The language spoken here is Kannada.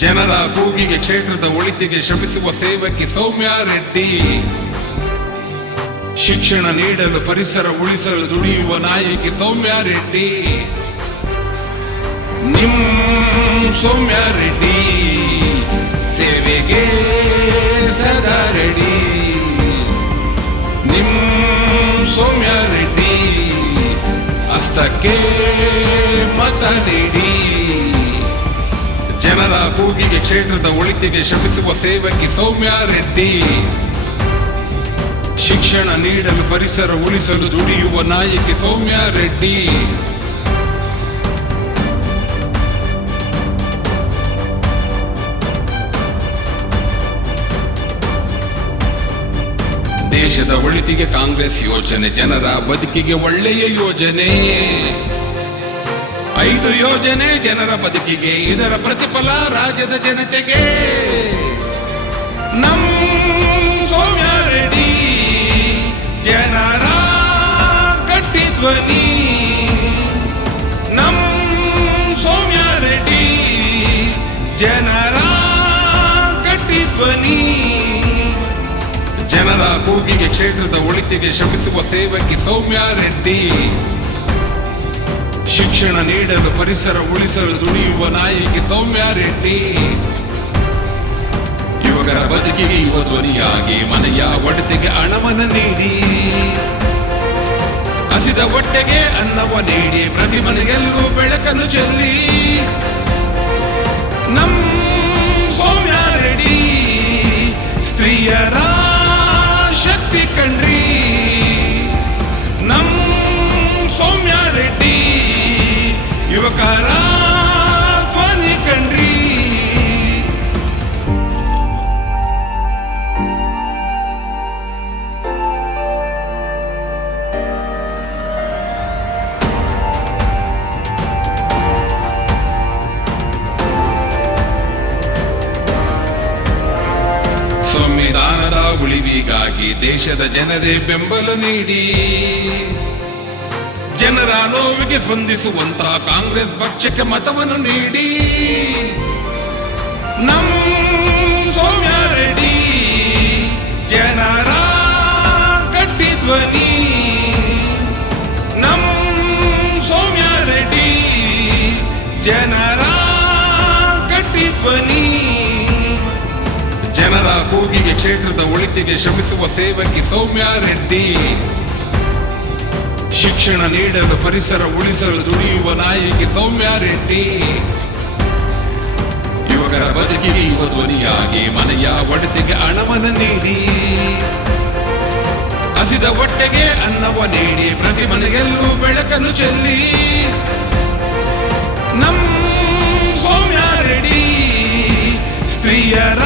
ಜನರ ಕೂಗಿಗೆ ಕ್ಷೇತ್ರದ ಒಳಿತಿಗೆ ಶ್ರಮಿಸುವ ಸೇವಕಿ ಸೌಮ್ಯಾ ರೆಡ್ಡಿ. ಶಿಕ್ಷಣ ನೀಡಲು ಪರಿಸರ ಉಳಿಸಲು ದುಡಿಯುವ ನಾಯಕಿ ಸೌಮ್ಯಾ ರೆಡ್ಡಿ. ಸೌಮ್ಯಾ ರೆಡ್ಡಿ ಸೇವೆಗೆ ಸದಾ ರೆಡ್ಡಿ. ಸೌಮ್ಯಾ ರೆಡ್ಡಿ ಹಸ್ತಕ್ಕೆ ಮತ ನೀಡಿ. ಜನರ ಕೂಗಿಗೆ ಕ್ಷೇತ್ರದ ಒಳಿತಿಗೆ ಶ್ರಮಿಸುವ ಸೇವಕಿ ಸೌಮ್ಯಾ ರೆಡ್ಡಿ. ಶಿಕ್ಷಣ ನೀಡಲು ಪರಿಸರ ಉಳಿಸಲು ದುಡಿಯುವ ನಾಯಕಿ ಸೌಮ್ಯಾ ರೆಡ್ಡಿ. ದೇಶದ ಒಳಿತಿಗೆ ಕಾಂಗ್ರೆಸ್ ಯೋಜನೆ, ಜನರ ಬದುಕಿಗೆ ಒಳ್ಳೆಯ ಯೋಜನೆ. 5 ಯೋಜನೆ ಜನರ ಬದುಕಿಗೆ, ಇದರ ಪ್ರತಿಫಲ ರಾಜ್ಯದ ಜನತೆಗೆ. ಸೌಮ್ಯಾ ರೆಡ್ಡಿ ಜನರ ಗಟ್ಟಿ ಧ್ವನಿ. ಸೌಮ್ಯಾ ರೆಡ್ಡಿ ಜನರ ಗಟ್ಟಿ ಧ್ವನಿ. ಜನರ ಕೂಗಿಗೆ ಕ್ಷೇತ್ರದ ಒಳಿತಿಗೆ ಶ್ರಮಿಸುವ ಸೇವಕಿ ಸೌಮ್ಯಾ ರೆಡ್ಡಿ. ಶಿಕ್ಷಣ ನೀಡಲು ಪರಿಸರ ಉಳಿಸಲು ದುಡಿಯುವ ನಾಯಕಿ ಸೌಮ್ಯಾ ರೆಡ್ಡಿ. ಯುವಕರ ಬದುಕಿಗೆ ಯುವ ಧ್ವನಿಯಾಗಿ ಮನೆಯ ಒಡತಿಗೆ ಹಣವನ್ನು ನೀಡಿ, ಹಸಿದ ಹೊಟ್ಟೆಗೆ ಅನ್ನವ ನೀಡಿ, ಪ್ರತಿ ಮನೆಯಲ್ಲೂ ಬೆಳಕನ್ನು ಚೆಲ್ಲಿ. ಸೌಮ್ಯಾ ರೆಡ್ಡಿ ಸ್ತ್ರೀಯರ ಶಕ್ತಿ ಕಣ್ರಿ. ಸೌಮ್ಯಾ ರೆಡ್ಡಿ ಯುವಕರ ಧ್ವನಿ ಕಣ್ರಿ. ಸಂವಿಧಾನದ ಉಳಿವಿಗಾಗಿ ದೇಶದ ಜನರೇ ಬೆಂಬಲ ನೀಡಿ, ಜನರ ನೋವಿಗೆ ಸ್ಪಂದಿಸುವಂತಹ ಕಾಂಗ್ರೆಸ್ ಪಕ್ಷಕ್ಕೆ ಮತವನ್ನು ನೀಡಿ. ಸೌಮ್ಯಾ ರೆಡ್ಡಿ ಜನರ ಗಟ್ಟಿ ಧ್ವನಿ. ಸೌಮ್ಯಾ ರೆಡ್ಡಿ ಜನರ ಗಟ್ಟಿ ಧ್ವನಿ. ಜನರ ಕೂಗಿಗೆ ಕ್ಷೇತ್ರದ ಒಳಿತಿಗೆ ಶ್ರಮಿಸುವ ಸೇವಕಿ ಸೌಮ್ಯಾ ರೆಡ್ಡಿ. ಶಿಕ್ಷಣ ನೀಡಲು ಪರಿಸರ ಉಳಿಸಲು ದುಡಿಯುವ ನಾಯಕಿ ಸೌಮ್ಯಾ ರೆಡ್ಡಿ. ಯುವಕರ ಬದುಕಿಗೆ ಯುವ ಧ್ವನಿಯಾಗಿ ಮನೆಯ ಒಡತಿಗೆ ಹಣವನ್ನು ನೀಡಿ, ಹಸಿದ ಹೊಟ್ಟೆಗೆ ಅನ್ನವ ನೀಡಿ, ಪ್ರತಿ ಮನೆಯಲ್ಲೂ ಬೆಳಕನ್ನು ಚೆಲ್ಲಿ. ಸೌಮ್ಯಾ ರೆಡ್ಡಿ ಸ್ತ್ರೀಯರ